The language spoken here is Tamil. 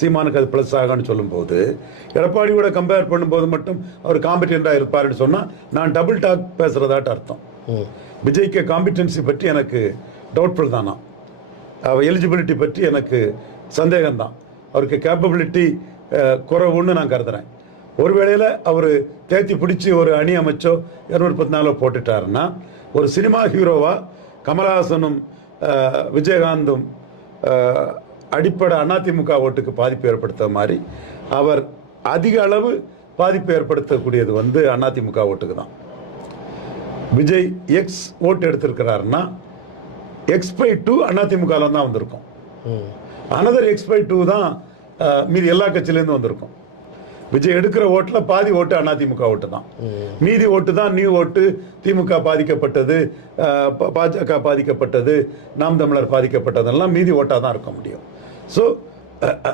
சீமானுக்கு அது ப்ளஸ் ஆகும்னு சொல்லும்போது எடப்பாடியோட கம்பேர் பண்ணும்போது மட்டும் அவர் காம்பிடென்ட்டாக இருப்பாருன்னு சொன்னால் நான் டபுள் டாக் பேசுகிறதாட்டு அர்த்தம். விஜய்க்கு காம்பிடென்சி பற்றி எனக்கு டவுட்ஃபுல் தானா அவர் எலிஜிபிலிட்டி பற்றி எனக்கு சந்தேகம்தான். அவருக்கு கேப்பபிலிட்டி குறைவுன்னு நான் கருதுறேன். ஒரு வேளையில் அவர் தேத்தி பிடிச்சி ஒரு அணி அமைச்சோ இரநூறு பத்து நாலோ போட்டுட்டாருன்னா ஒரு சினிமா ஹீரோவா கமலஹாசனும் விஜயகாந்தும் அடிப்படை அதிமுக ஓட்டுக்கு பாதிப்பு ஏற்படுத்த மாதிரி அவர் அதிக அளவு பாதிப்பு ஏற்படுத்தக்கூடியது வந்து அதிமுக ஓட்டுக்கு தான். விஜய் எக்ஸ் ஓட்டு எடுத்திருக்கிறாருன்னா எக்ஸ் பை டூ அதிமுகவில் தான் வந்திருக்கும். அனதர் எக்ஸ் பை டூ தான் மீதி எல்லா கட்சியிலேருந்து வந்திருக்கும். விஜய் எடுக்கிற ஓட்டில் பாதி ஓட்டு அதிமுக ஓட்டு தான். மீதி ஓட்டு தான் நியூ ஓட்டு திமுக பாதிக்கப்பட்டது பாஜக பாதிக்கப்பட்டது நாம் தமிழர் பாதிக்கப்பட்டதெல்லாம் மீதி ஓட்டாக தான் இருக்க முடியும். So, uh, uh,